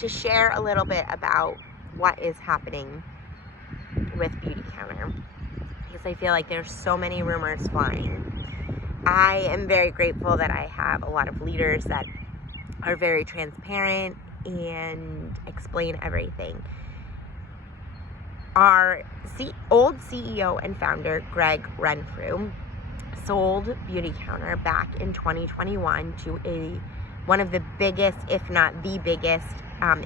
to share a little bit about what is happening with Beautycounter, because I feel like there's so many rumors flying. I am very grateful that I have a lot of leaders that are very transparent and explain everything. Our old CEO and founder, Greg Renfrew, sold Beautycounter back in 2021 to one of the biggest, if not the biggest,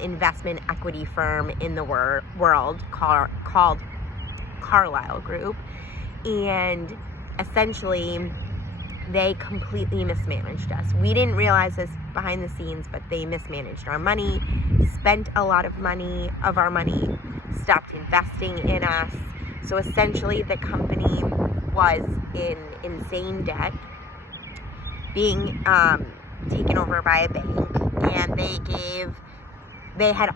investment equity firm in the world called Carlyle Group. And essentially, they completely mismanaged us. We didn't realize this behind the scenes, but they mismanaged our money, spent a lot of our money, stopped investing in us. So essentially, the company was in insane debt, being taken over by a bank, and they had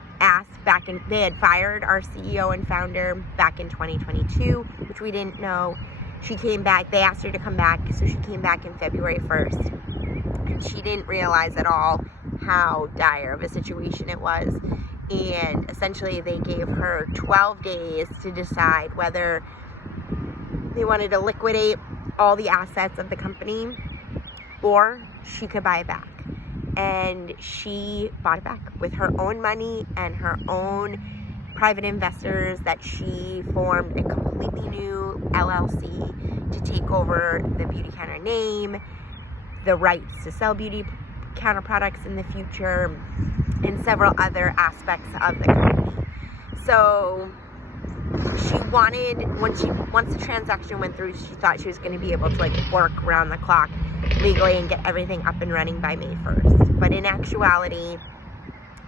fired our CEO and founder back in 2022, which we didn't know. She came back. They asked her to come back, so she came back in February 1st, and she didn't realize at all how dire of a situation it was. And essentially, they gave her 12 days to decide whether they wanted to liquidate all the assets of the company or she could buy it back. And she bought it back with her own money and her own private investors that she formed a completely new LLC to take over the Beautycounter name, the rights to sell Beautycounter products in the future, and several other aspects of the company. So she wanted, once the transaction went through, she thought she was going to be able to work around the clock legally and get everything up and running by May 1st. But in actuality,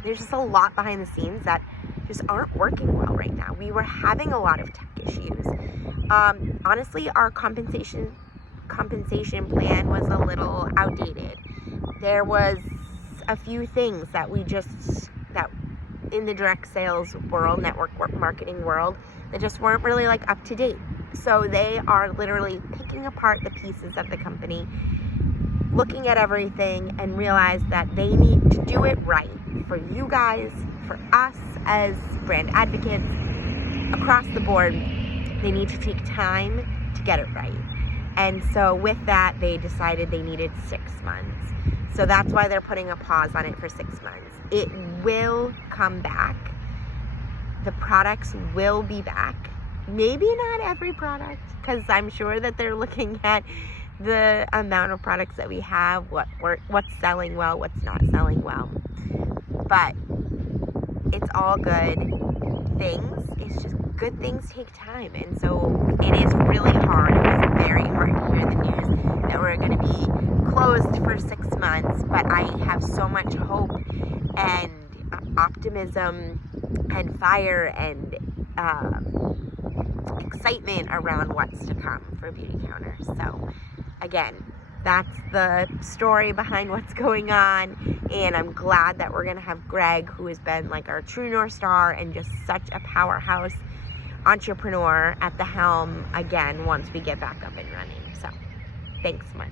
there's just a lot behind the scenes that just aren't working well right now. We were having a lot of tech issues. Honestly, our compensation plan was a little outdated. There was a few things that in the direct sales world, network marketing world, that just weren't really up to date. So they are literally picking apart the pieces of the company, looking at everything, and realize that they need to do it right for you guys, for us as brand advocates across the board. They need to take time to get it right. And so with that, they decided they needed 6 months. So that's why they're putting a pause on it for 6 months. It will come back. The products will be back. Maybe not every product, because I'm sure that they're looking at the amount of products that we have, what's selling well, what's not selling well. But it's all good things. It's just good things take time. And so it is really hard. It's very hard to hear the news that we're going to be closed for 6 months. But I have so much hope and optimism and fire and excitement around what's to come for Beautycounter. So again, that's the story behind what's going on, and I'm glad that we're going to have Greg, who has been our true North Star and just such a powerhouse entrepreneur, at the helm again once we get back up and running. So thanks so much.